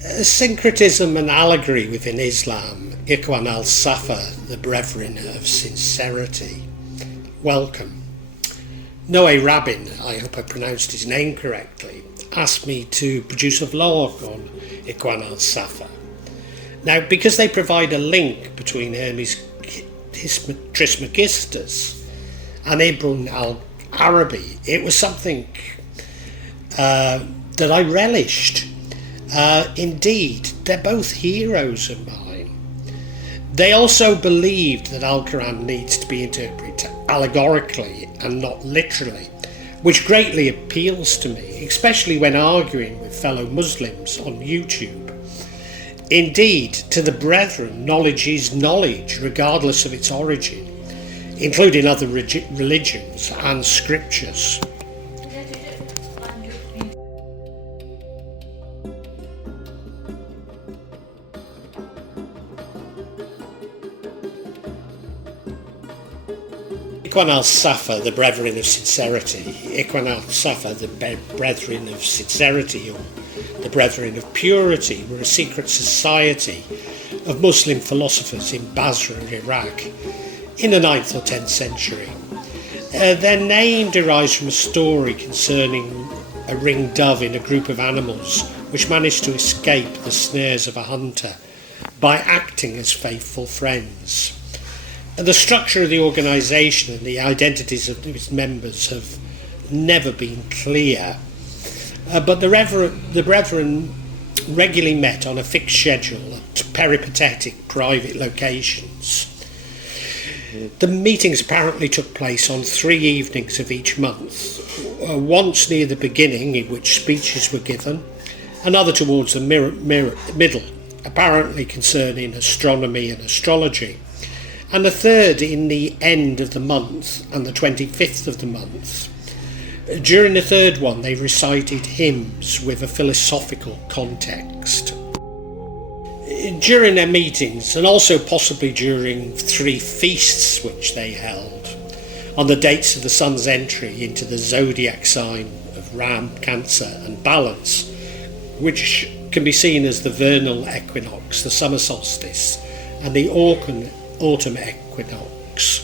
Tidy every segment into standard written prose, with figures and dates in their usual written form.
Syncretism and Allegory within Islam, Ikhwān Al-Ṣafā, the Brethren of Sincerity. Welcome. Noé Rabin, I hope I pronounced his name correctly, asked me to produce a vlog on Ikhwān Al-Ṣafā. Now, because they provide a link between Hermes Trismegistus and Ibn al-Arabi, it was something that I relished. Indeed, they're both heroes of mine. They also believed that Al-Quran needs to be interpreted allegorically and not literally, which greatly appeals to me, especially when arguing with fellow Muslims on YouTube. Indeed, to the brethren, knowledge is knowledge, regardless of its origin, including other religions and scriptures. Ikhwān Al-Ṣafā, the Brethren of Sincerity. Ikhwān Al-Ṣafā, the Brethren of Sincerity, or the Brethren of Purity, were a secret society of Muslim philosophers in Basra, Iraq, in the 9th or 10th century. Their name derives from a story concerning a ringed dove in a group of animals which managed to escape the snares of a hunter by acting as faithful friends. The structure of the organisation and the identities of its members have never been clear, but the brethren regularly met on a fixed schedule at peripatetic private locations. The meetings apparently took place on 3 evenings of each month, once near the beginning, in which speeches were given, another towards the middle, apparently concerning astronomy and astrology, and the third in the end of the month and the 25th of the month. During the third one, they recited hymns with a philosophical context. During their meetings, and also possibly during 3 feasts which they held, on the dates of the sun's entry into the zodiac sign of Ram, Cancer and Balance, which can be seen as the vernal equinox, the summer solstice, and the autumn equinox.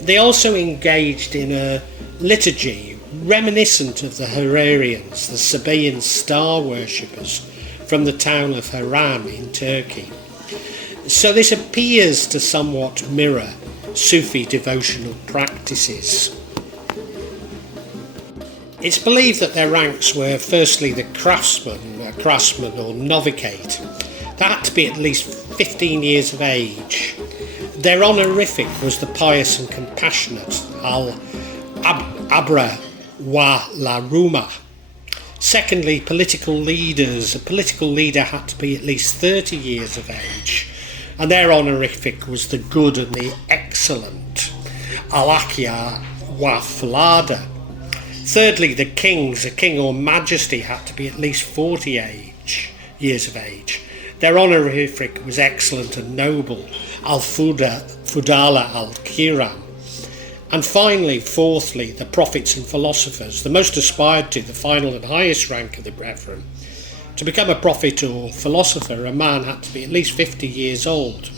They also engaged in a liturgy reminiscent of the Hurarians, the Sabaean star worshippers from the town of Haram in Turkey. So this appears to somewhat mirror Sufi devotional practices. It's believed that their ranks were firstly the craftsman or novicate, that had to be at least 15 years of age. Their honorific was the pious and compassionate Al-Abra wa la Ruma. Secondly, political leaders. A political leader had to be at least 30 years of age, and their honorific was the good and the excellent, Al-Akia wa Falada. Thirdly, the kings. A king or majesty had to be at least 40 years of age. Their honorific was excellent and noble, Al-Fudala al-Kiram. And finally, fourthly, the prophets and philosophers. The most aspired to, the final and highest rank of the brethren. To become a prophet or philosopher, a man had to be at least 50 years old.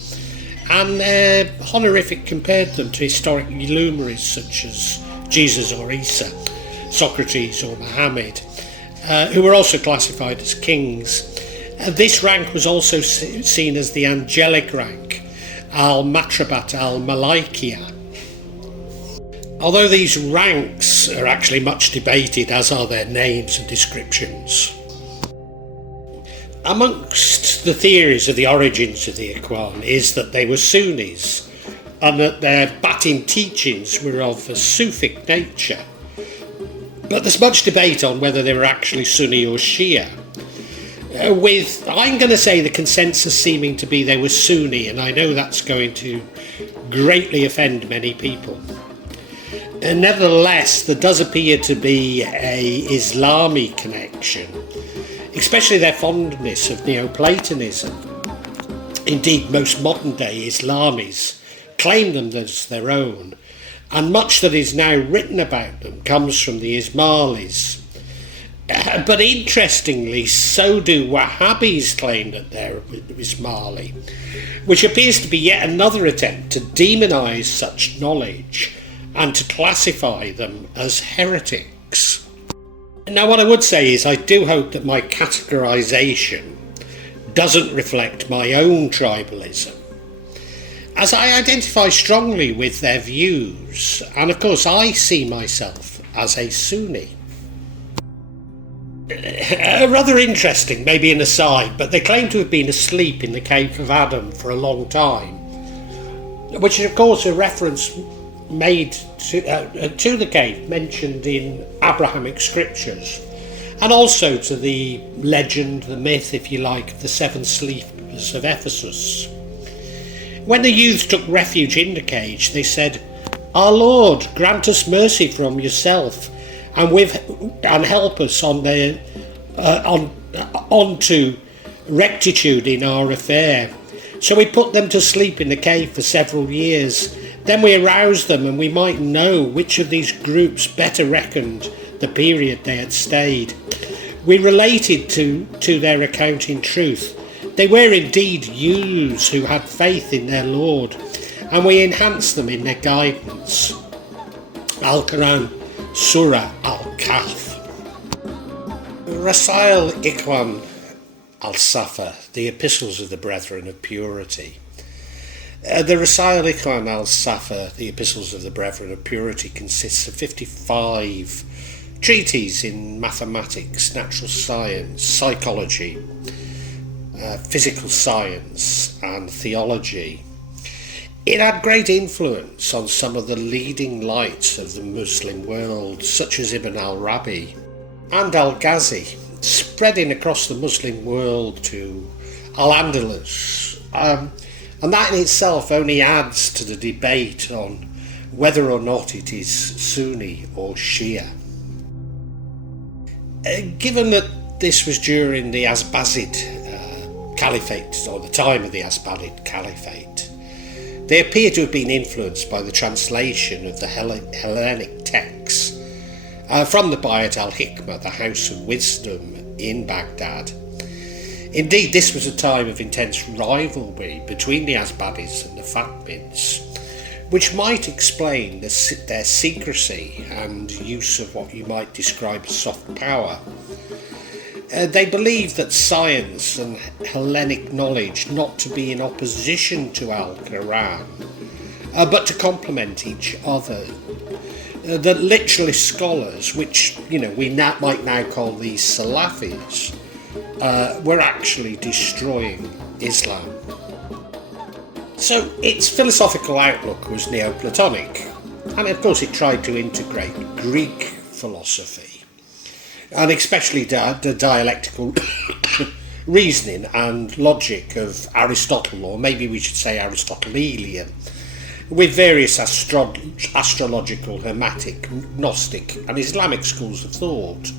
And their honorific compared them to historic luminaries such as Jesus or Isa, Socrates or Muhammad, who were also classified as kings. This rank was also seen as the angelic rank, al-Matrabat al-Malaikia. Although these ranks are actually much debated, as are their names and descriptions. Amongst the theories of the origins of the Ikhwan is that they were Sunnis, and that their batin teachings were of a Sufic nature. But there's much debate on whether they were actually Sunni or Shia, with, I'm going to say, the consensus seeming to be they were Sunni, and I know that's going to greatly offend many people. And nevertheless, there does appear to be a Islami connection, especially their fondness of Neoplatonism. Indeed, most modern-day Ismailis claim them as their own, and much that is now written about them comes from the Ismailis. But interestingly, so do Wahhabis claim that they're Ismaili, which appears to be yet another attempt to demonise such knowledge and to classify them as heretics. Now, what I would say is I do hope that my categorisation doesn't reflect my own tribalism, as I identify strongly with their views, and of course I see myself as a Sunni. Rather interesting, maybe an aside, but they claim to have been asleep in the cave of Adam for a long time, which is of course a reference made to the cave mentioned in Abrahamic scriptures, and also to the legend, the myth, if you like, of the seven sleepers of Ephesus. When the youths took refuge in the cage, they said, "Our Lord, grant us mercy from yourself, and help us on to rectitude in our affair." So we put them to sleep in the cave for several years. Then we aroused them, and we might know which of these groups better reckoned the period they had stayed. We related to their account in truth. They were indeed youths who had faith in their Lord, and we enhanced them in their guidance. Al-Quran, Surah Al-Kahf. Rasa'il Ikhwān Al-Ṣafā, the Epistles of the Brethren of Purity. The Rasa'il Ikhwān Al-Ṣafā, the Epistles of the Brethren of Purity, consists of 55 treatises in mathematics, natural science, psychology, physical science and theology. It had great influence on some of the leading lights of the Muslim world, such as Ibn Arabi and Al-Ghazi, spreading across the Muslim world to Al-Andalus. And that in itself only adds to the debate on whether or not it is Sunni or Shia. Given that this was during the Abbasid Caliphate, or the time of the Abbasid Caliphate, they appear to have been influenced by the translation of the Hellenic texts from the Bayat Al-Hikma, the House of Wisdom in Baghdad. Indeed, this was a time of intense rivalry between the Abbasids and the Fatimids, which might explain their secrecy and use of what you might describe as soft power. They believed that science and Hellenic knowledge not to be in opposition to Al-Quran, but to complement each other. That literalist scholars, which we might now call the Salafis, were actually destroying Islam. So its philosophical outlook was Neoplatonic, and of course it tried to integrate Greek philosophy, and especially the dialectical reasoning and logic of Aristotle, or maybe we should say Aristotelian, with various astrological, Hermetic, Gnostic and Islamic schools of thought.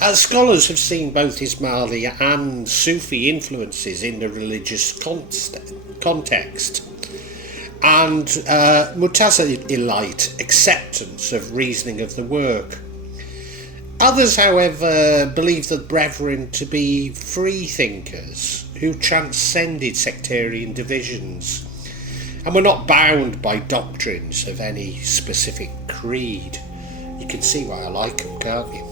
As scholars have seen both Ismaili and Sufi influences in the religious context, and Mutazilite acceptance of reasoning of the work. Others, however, believe the Brethren to be free thinkers who transcended sectarian divisions and were not bound by doctrines of any specific creed. You can see why I like them, can't you?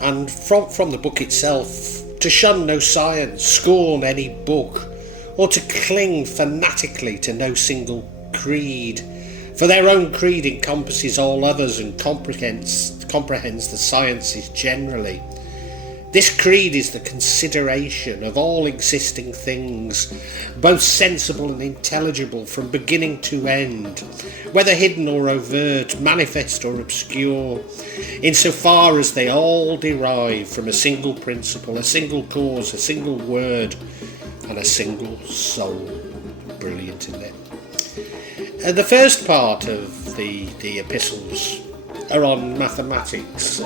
And from the book itself, to shun no science, scorn any book, or to cling fanatically to no single creed, for their own creed encompasses all others and comprehends the sciences generally. This creed is the consideration of all existing things, both sensible and intelligible from beginning to end, whether hidden or overt, manifest or obscure, insofar as they all derive from a single principle, a single cause, a single word, and a single soul. Brilliant, isn't it? The first part of the epistles are on mathematics.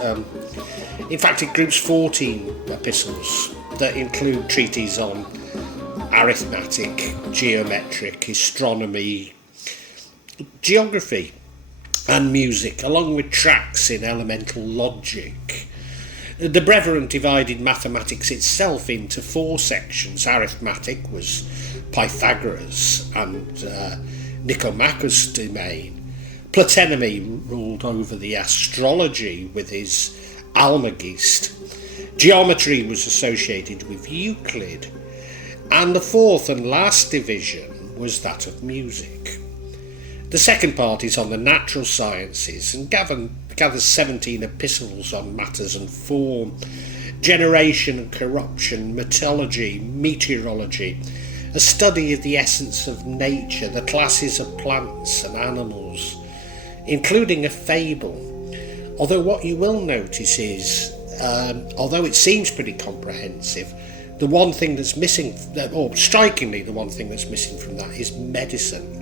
In fact, it groups 14 epistles that include treatises on arithmetic, geometric, astronomy, geography, and music, along with tracks in elemental logic. The Brethren divided mathematics itself into 4 sections. Arithmetic was Pythagoras and Nicomachus' domain. Platonomy ruled over the astrology with his Almagest. Geometry was associated with Euclid. And the 4th and last division was that of music. The second part is on the natural sciences and gathers 17 epistles on matters and form, generation and corruption, metallurgy, meteorology, a study of the essence of nature, the classes of plants and animals, including a fable. Although what you will notice is, although it seems pretty comprehensive, the one thing that's missing, or strikingly the one thing that's missing from that, is medicine.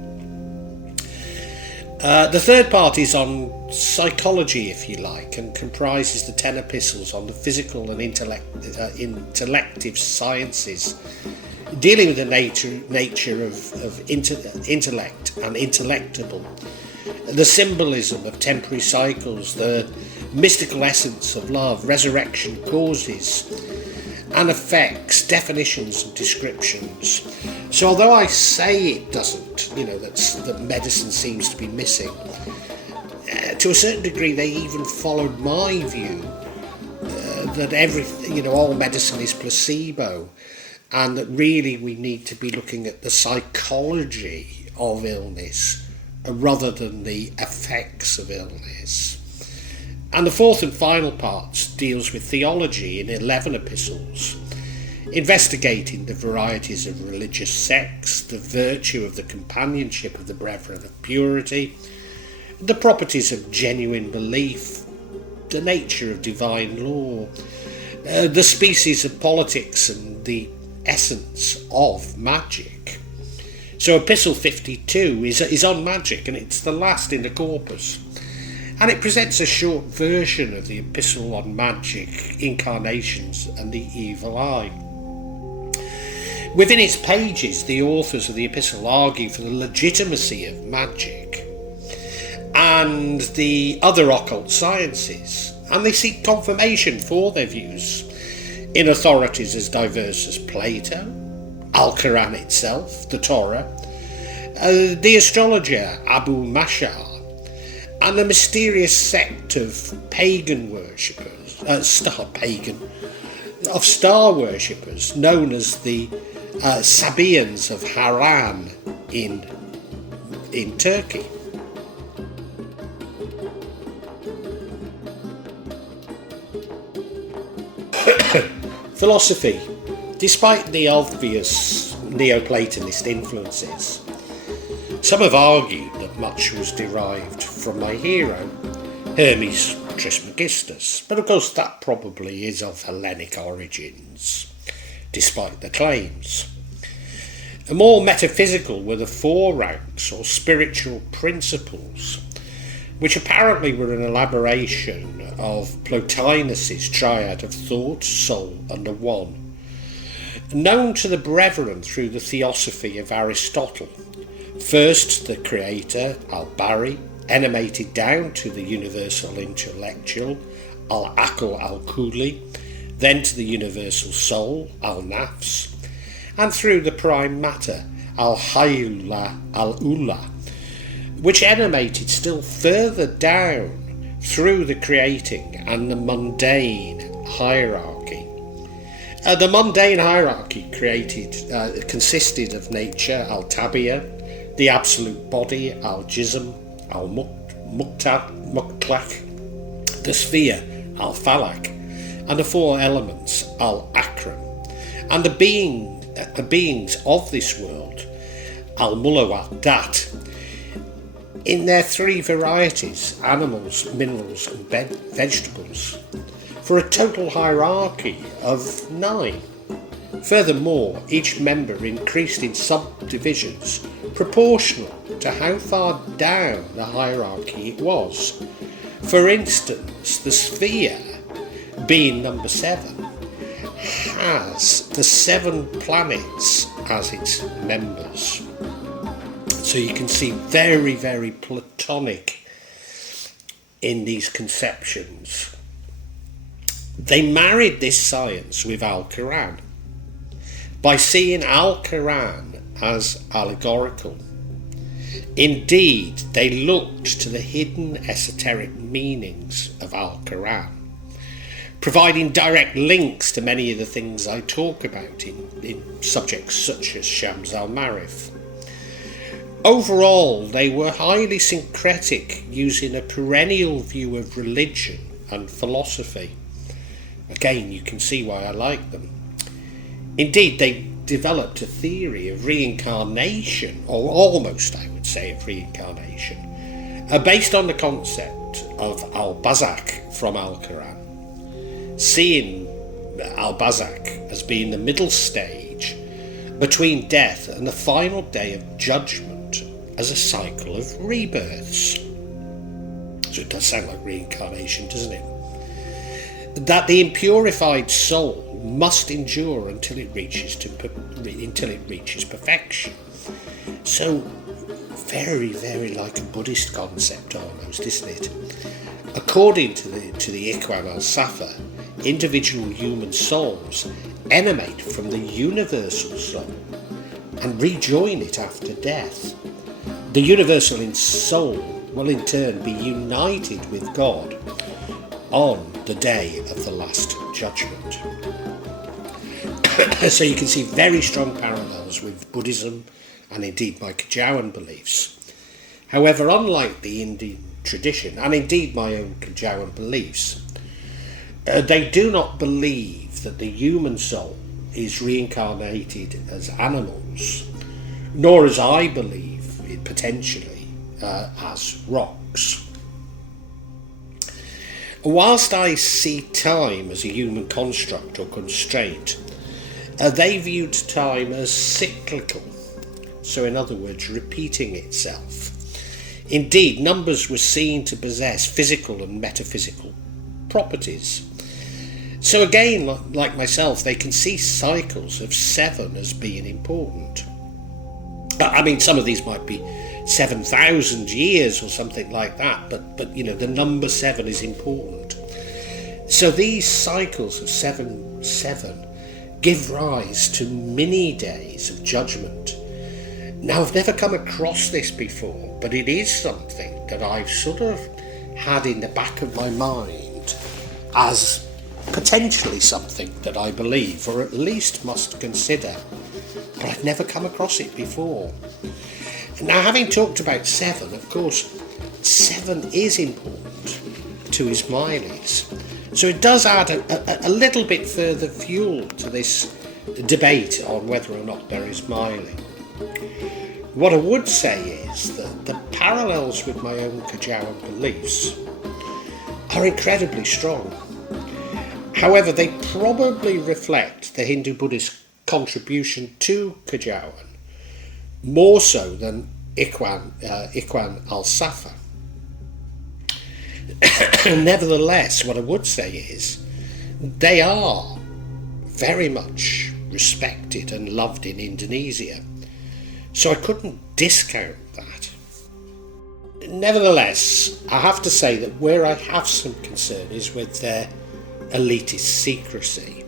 The third part is on psychology, if you like, and comprises the 10 epistles on the physical and intellective sciences, dealing with the nature of intellect and intellectable, the symbolism of temporary cycles, the mystical essence of love, resurrection causes and effects, definitions and descriptions. So although I say it doesn't, that medicine seems to be missing, to a certain degree they even followed my view that all medicine is placebo, and that really we need to be looking at the psychology of illness rather than the effects of illness. And the 4th and final part deals with theology in 11 epistles, investigating the varieties of religious sects, the virtue of the companionship of the Brethren of Purity, the properties of genuine belief, the nature of divine law, the species of politics and the essence of magic. So Epistle 52 is on magic, and it's the last in the corpus. And it presents a short version of the epistle on magic, incarnations and the evil eye. Within its pages, the authors of the epistle argue for the legitimacy of magic and the other occult sciences, and they seek confirmation for their views in authorities as diverse as Plato, Al-Quran itself, the Torah, the astrologer Abu Mashar, and the mysterious sect of pagan worshippers, star worshippers, known as the Sabaeans of Haran in Turkey. Philosophy. Despite the obvious Neoplatonist influences, some have argued that much was derived from my hero, Hermes Trismegistus, but of course that probably is of Hellenic origins, despite the claims. More metaphysical were the 4 ranks or spiritual principles, which apparently were an elaboration of Plotinus's triad of thought, soul and the one, known to the Brethren through the theosophy of Aristotle. First, the creator, al-Bari, animated down to the universal intellectual, al-Aql al-Kuli, then to the universal soul, al-Nafs, and through the prime matter, al-Hayula al-Ula, which animated still further down through the creating and the mundane hierarchy. The mundane hierarchy consisted of nature, al-Tabiya, the absolute body, al-Jism, al-Mutlaq, the sphere, al-Falak, and the 4 elements, al-Akram, and the beings of this world, al-Mulawat, in their 3 varieties, animals, minerals and vegetables, for a total hierarchy of 9. Furthermore, each member increased in subdivisions proportional to how far down the hierarchy it was. For instance, the sphere, being number 7, has the 7 planets as its members. So you can see very, very Platonic in these conceptions, they married this science with Al-Quran by seeing Al-Quran as allegorical. Indeed, they looked to the hidden esoteric meanings of Al-Quran, providing direct links to many of the things I talk about in subjects such as Shams al-Marif. Overall, they were highly syncretic, using a perennial view of religion and philosophy. Again, you can see why I like them. Indeed, they developed a theory of reincarnation, or almost, I would say, of reincarnation, based on the concept of al-Barzakh from Al-Quran, seeing al-Barzakh as being the middle stage between death and the final day of judgment as a cycle of rebirths. So it does sound like reincarnation, doesn't it? That the impurified soul must endure until it reaches perfection. So very, very like a Buddhist concept almost, isn't it? According to the Ikhwān Al-Ṣafā, individual human souls emanate from the universal soul and rejoin it after death. The universal soul will in turn be united with God on the day of the last judgment. So you can see very strong parallels with Buddhism and indeed my Kajawan beliefs. However, unlike the Indian tradition, and indeed my own Kajawan beliefs, they do not believe that the human soul is reincarnated as animals, nor as I believe it potentially as rocks. Whilst I see time as a human construct or constraint, they viewed time as cyclical, so in other words, repeating itself. Indeed, numbers were seen to possess physical and metaphysical properties. So again, like myself, they can see cycles of 7 as being important. I mean, some of these might be 7,000 years or something like that, but you know, the number 7 is important. So these cycles of 7 give rise to mini days of judgment. Now, I've never come across this before, but it is something that I've sort of had in the back of my mind as potentially something that I believe, or at least must consider, but I've never come across it before. Now, having talked about 7, of course, 7 is important to Ismailis. So it does add a little bit further fuel to this debate on whether or not they're Ismaili. What I would say is that the parallels with my own Kajawan beliefs are incredibly strong. However, they probably reflect the Hindu-Buddhist contribution to Kajawan more so than Ikhwān Al-Ṣafā. Nevertheless, what I would say is they are very much respected and loved in Indonesia, so I couldn't discount that. Nevertheless, I have to say that where I have some concern is with their elitist secrecy.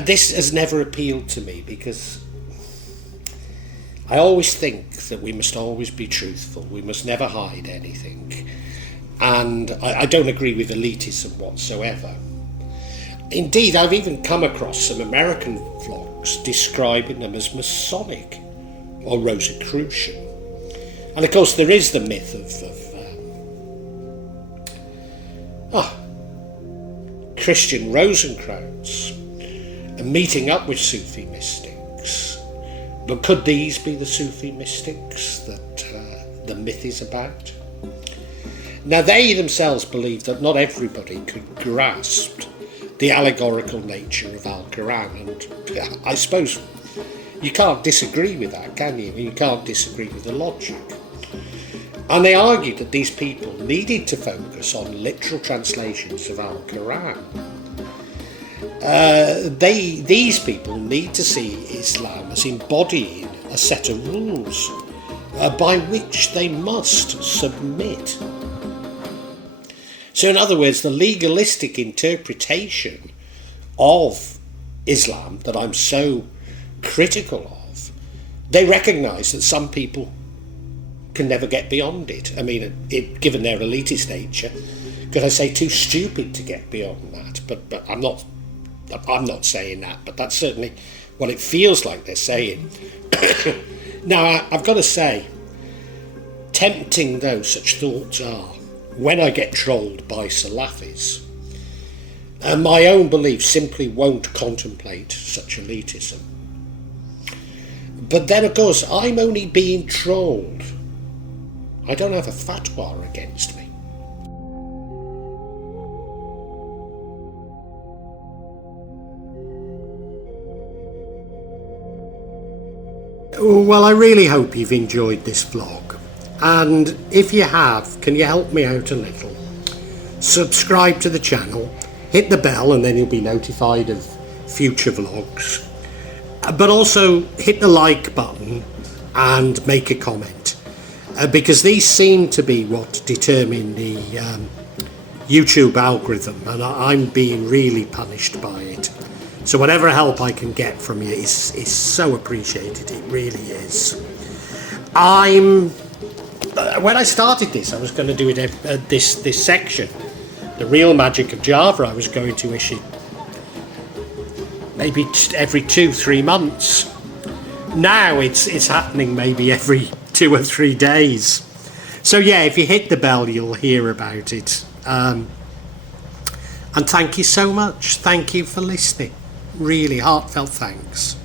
This has never appealed to me because I always think that we must always be truthful, we must never hide anything, and I don't agree with elitism whatsoever. Indeed, I've even come across some American vlogs describing them as Masonic or Rosicrucian. And of course there is the myth of Christian Rosencrantz and meeting up with Sufi mystics. But could these be the Sufi mystics that the myth is about? Now, they themselves believe that not everybody could grasp the allegorical nature of Al-Quran, and I suppose you can't disagree with that, can you? You can't disagree with the logic. And they argued that these people needed to focus on literal translations of Al-Quran. These people need to see Islam as embodying a set of rules by which they must submit. So in other words, the legalistic interpretation of Islam that I'm so critical of, they recognise that some people can never get beyond it. I mean, given their elitist nature, could I say too stupid to get beyond that? But I'm not saying that, but that's certainly what it feels like they're saying. Now, I've got to say, tempting though such thoughts are, when I get trolled by Salafis, my own belief simply won't contemplate such elitism. But then, of course, I'm only being trolled. I don't have a fatwa against me. Well, I really hope you've enjoyed this vlog, and if you have, can you help me out a little? Subscribe to the channel, hit the bell, and then you'll be notified of future vlogs, but also hit the like button and make a comment, because these seem to be what determine the YouTube algorithm, and I'm being really punished by it. So whatever help I can get from you is so appreciated. It really is. When I started this, I was going to do it this section, the real magic of Java. I was going to issue maybe every 2-3 months. Now it's happening maybe every 2 or 3 days. So yeah, if you hit the bell, you'll hear about it. And thank you so much. Thank you for listening. Really heartfelt thanks.